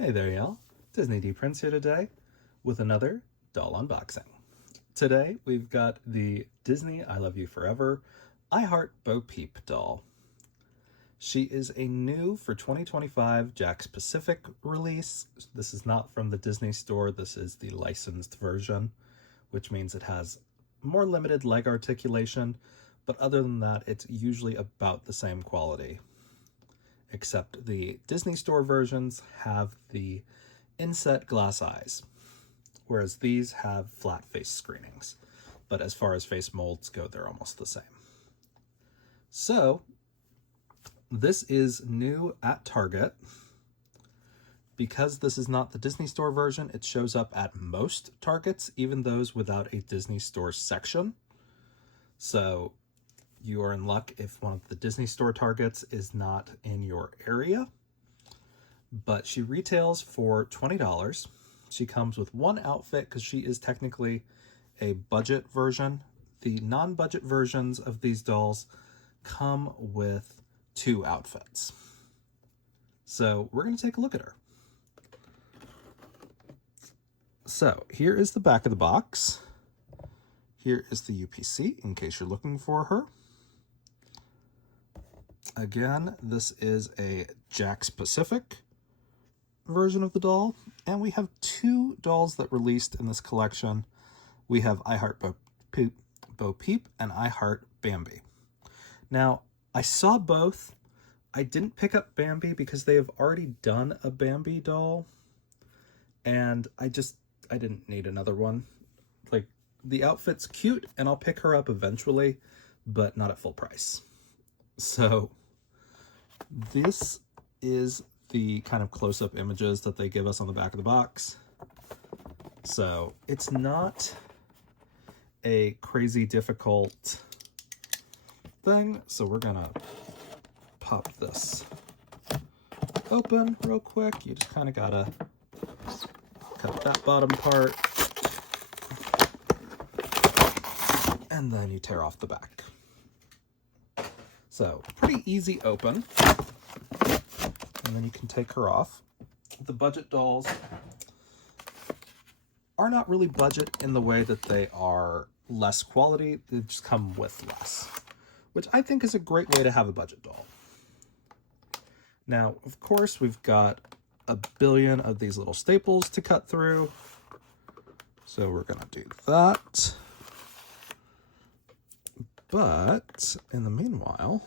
Hey there, y'all. Disney D Prince here today with another doll unboxing. Today we've got the Disney I Heart Bo Peep doll. She is a new for 2025 Jakks Pacific release. This is not from the Disney store. This is the licensed version, which means it has more limited leg articulation, but other than that, it's usually about the same quality. Except the Disney store versions have the inset glass eyes, whereas these have flat face screenings. But as far as face molds go, they're almost the same. So, this is new at Target. Because this is not the Disney store version, it shows up at most Targets, even those without a Disney store section. So, you are in luck if one of the Disney store Targets is not in your area. But she retails for $20. She comes with one outfit because she is technically a budget version. The non-budget versions of these dolls come with 2 outfits. So we're going to take a look at her. So here is the back of the box. Here is the UPC in case you're looking for her. Again, this is a Jakks Pacific version of the doll, and we have 2 dolls that released in this collection. We have I Heart Bo Peep and I Heart Bambi. Now, I saw both. I didn't pick up Bambi because they have already done a Bambi doll, and I didn't need another one. Like, the outfit's cute, and I'll pick her up eventually, but not at full price. So this is the kind of close-up images that they give us on the back of the box. So it's not a crazy difficult thing. So we're gonna pop this open real quick. You just kind of gotta cut that bottom part, and then you tear off the back. So, pretty easy open, and then you can take her off. The budget dolls are not really budget in the way that they are less quality. They just come with less, which I think is a great way to have a budget doll. Now, of course, we've got a billion of these little staples to cut through, so we're going to do that. But in the meanwhile,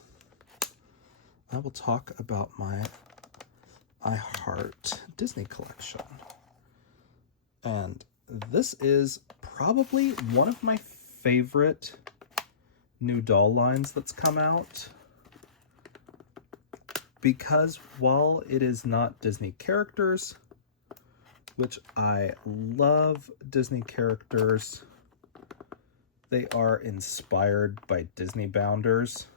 I will talk about my I Heart Disney collection. And this is probably one of my favorite new doll lines that's come out. Because while it is not Disney characters, which I love Disney characters, they are inspired by Disney bounders,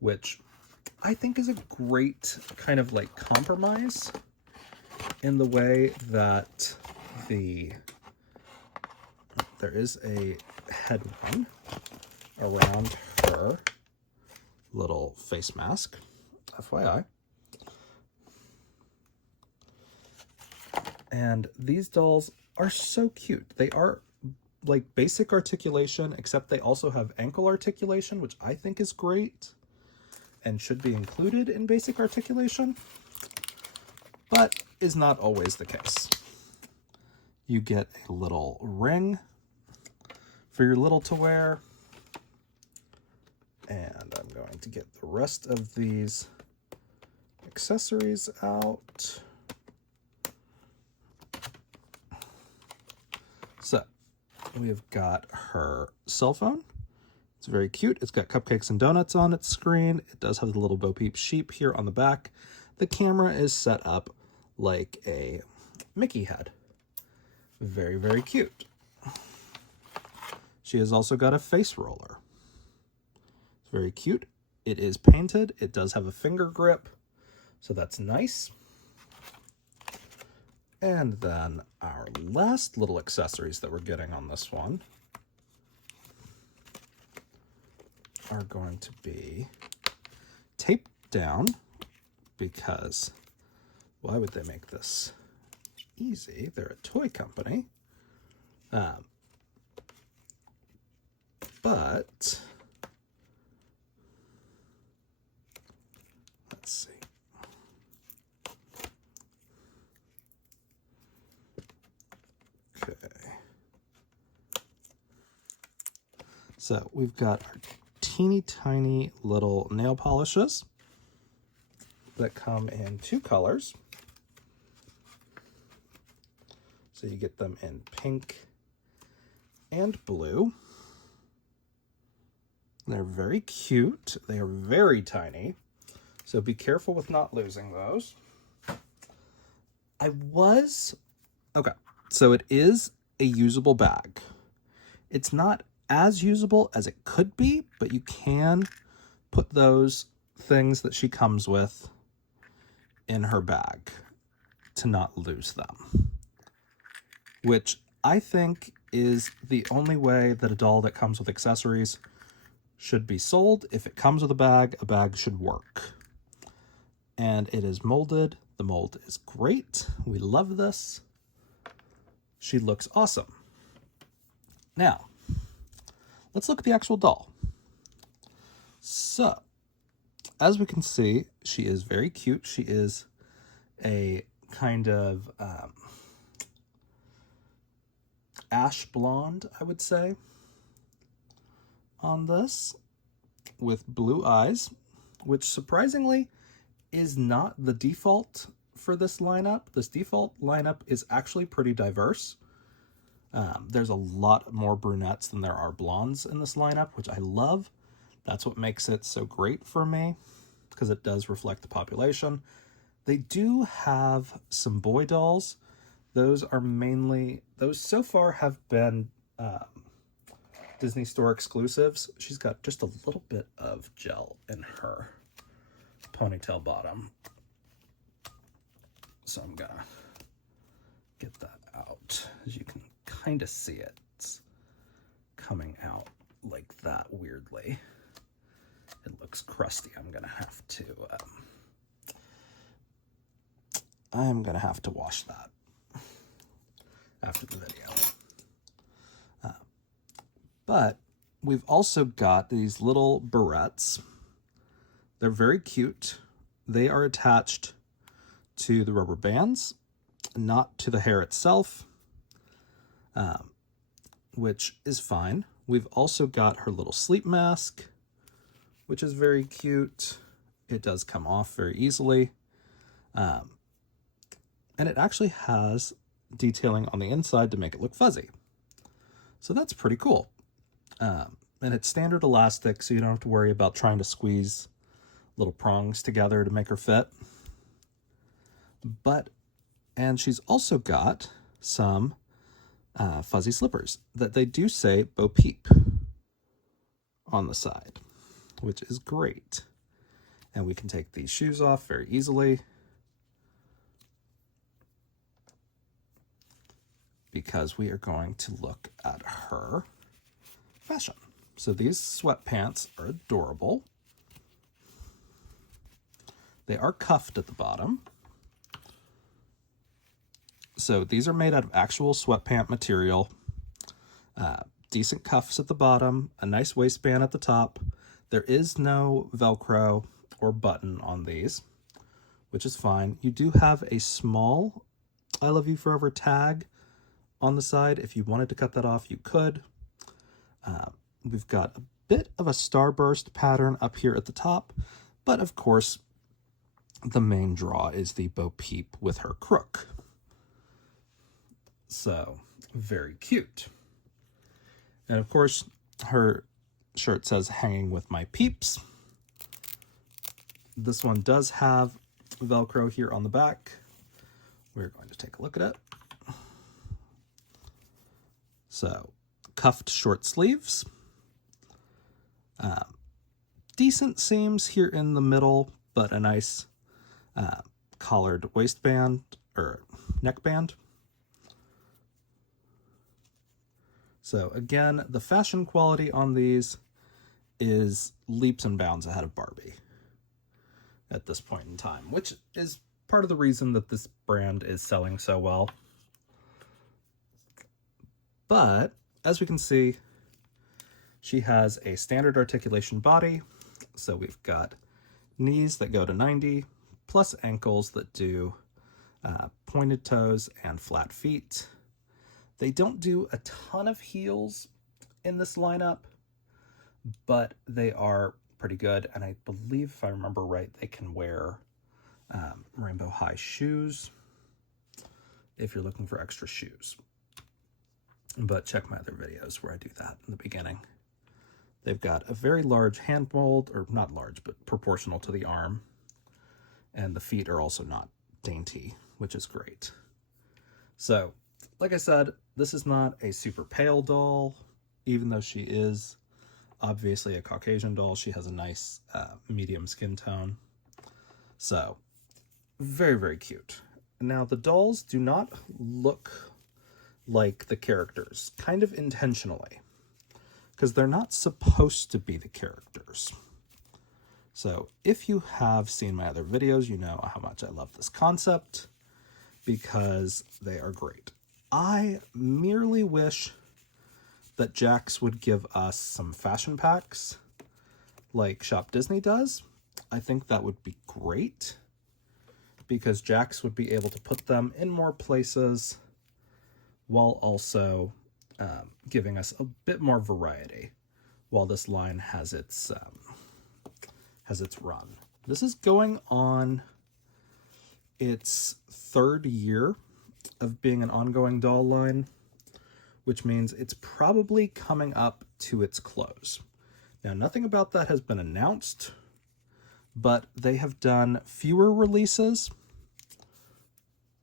which I think is a great kind of like compromise in the way that there is a head one around her little face mask, FYI. And these dolls are so cute. They are like basic articulation, except they also have ankle articulation, which I think is great and should be included in basic articulation, but is not always the case. You get a little ring for your little to wear, and I'm going to get the rest of these accessories out. So we've got her cell phone. It's very cute. It's got cupcakes and donuts on its screen. It does have the little Bo Peep sheep here on the back. The camera is set up like a Mickey head. Very, very cute. She has also got a face roller. It's very cute. It is painted. It does have a finger grip, so that's nice. And then our last little accessories that we're getting on this one are going to be taped down because Why would they make this easy? They're a toy company. But let's see. Okay. So we've got our teeny tiny little nail polishes that come in 2 colors. So you get them in pink and blue. They're very cute. They are very tiny. So be careful with not losing those. Okay, so it is a usable bag. It's not as usable as it could be, but you can put those things that she comes with in her bag to not lose them, which I think is the only way that a doll that comes with accessories should be sold. If it comes with a bag should work. And it is molded. The mold is great. We love this. She looks awesome. Now, let's look at the actual doll. So, as we can see, she is very cute. She is a kind of ash blonde, I would say, on this, with blue eyes, which surprisingly is not the default for this lineup. This default lineup is actually pretty diverse. There's a lot more brunettes than there are blondes in this lineup, which I love. That's what makes it so great for me, because it does reflect the population. They do have some boy dolls. Those so far have been Disney Store exclusives. She's got just a little bit of gel in her ponytail bottom. So I'm gonna get that out. As you can kind of see it, it's coming out like that weirdly. It looks crusty. I'm gonna have to wash that after the video. But we've also got these little barrettes. They're very cute. They are attached to the rubber bands, not to the hair itself, which is fine. We've also got her little sleep mask, which is very cute. It does come off very easily. And it actually has detailing on the inside to make it look fuzzy. So that's pretty cool. And it's standard elastic, so you don't have to worry about trying to squeeze little prongs together to make her fit. And she's also got some fuzzy slippers that they do say Bo Peep on the side, which is great. And we can take these shoes off very easily, because we are going to look at her fashion. So these sweatpants are adorable. They are cuffed at the bottom. So these are made out of actual sweatpant material. Decent cuffs at the bottom, a nice waistband at the top. There is no Velcro or button on these, which is fine. You do have a small ILY4Ever tag on the side. If you wanted to cut that off, you could. We've got a bit of a starburst pattern up here at the top, but of course, the main draw is the Bo Peep with her crook. So, very cute. And of course, her shirt says hanging with my peeps. This one does have Velcro here on the back. We're going to take a look at it. So, cuffed short sleeves. Decent seams here in the middle, but a nice collared waistband or neckband. So again, the fashion quality on these is leaps and bounds ahead of Barbie at this point in time, which is part of the reason that this brand is selling so well. But as we can see, she has a standard articulation body. So we've got knees that go to 90, plus ankles that do pointed toes and flat feet. They don't do a ton of heels in this lineup, but they are pretty good. And I believe, if I remember right, they can wear rainbow high shoes if you're looking for extra shoes. But check my other videos where I do that in the beginning. They've got a very large hand mold, or not large, but proportional to the arm. And the feet are also not dainty, which is great. So, like I said, this is not a super pale doll, even though she is obviously a Caucasian doll. She has a nice medium skin tone. So, very, very cute. Now, the dolls do not look like the characters, kind of intentionally, because they're not supposed to be the characters. So if you have seen my other videos, you know how much I love this concept, because they are great. I merely wish that Jakks would give us some fashion packs like Shop Disney does. I think that would be great, because Jakks would be able to put them in more places while also giving us a bit more variety while this line has its run. This is going on its 3rd year of being an ongoing doll line, which means it's probably coming up to its close. Now, nothing about that has been announced, but they have done fewer releases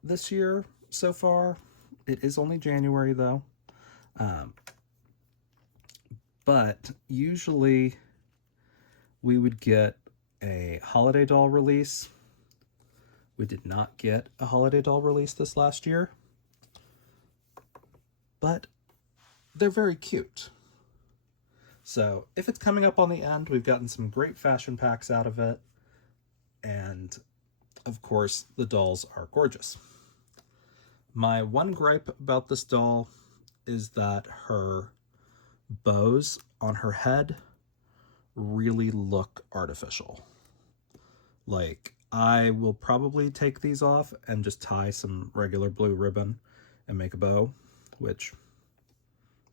this year so far. It is only January, though. But usually we would get a holiday doll release. We did not get a holiday doll release this last year, but they're very cute. So if it's coming up on the end, we've gotten some great fashion packs out of it. And of course, the dolls are gorgeous. My one gripe about this doll is that her bows on her head really look artificial. Like, I will probably take these off and just tie some regular blue ribbon and make a bow, which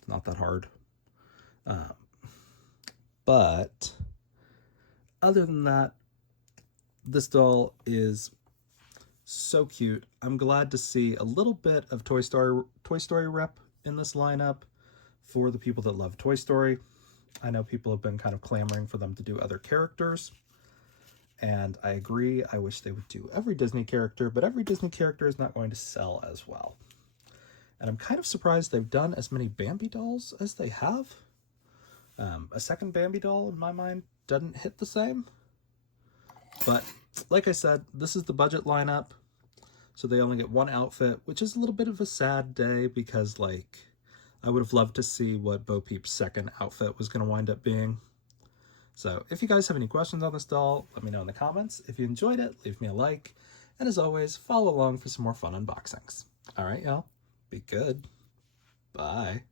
is not that hard. But other than that, this doll is so cute. I'm glad to see a little bit of Toy Story rep in this lineup for the people that love Toy Story. I know people have been kind of clamoring for them to do other characters, and I agree. I wish they would do every Disney character, but every Disney character is not going to sell as well. And I'm kind of surprised they've done as many Bambi dolls as they have. A second Bambi doll, in my mind, doesn't hit the same. But like I said, this is the budget lineup, so they only get one outfit, which is a little bit of a sad day, because like I would have loved to see what Bo Peep's second outfit was going to wind up being. So if you guys have any questions on this doll, let me know in the comments. If you enjoyed it, leave me a like. And as always, follow along for some more fun unboxings. All right, y'all. Be good. Bye.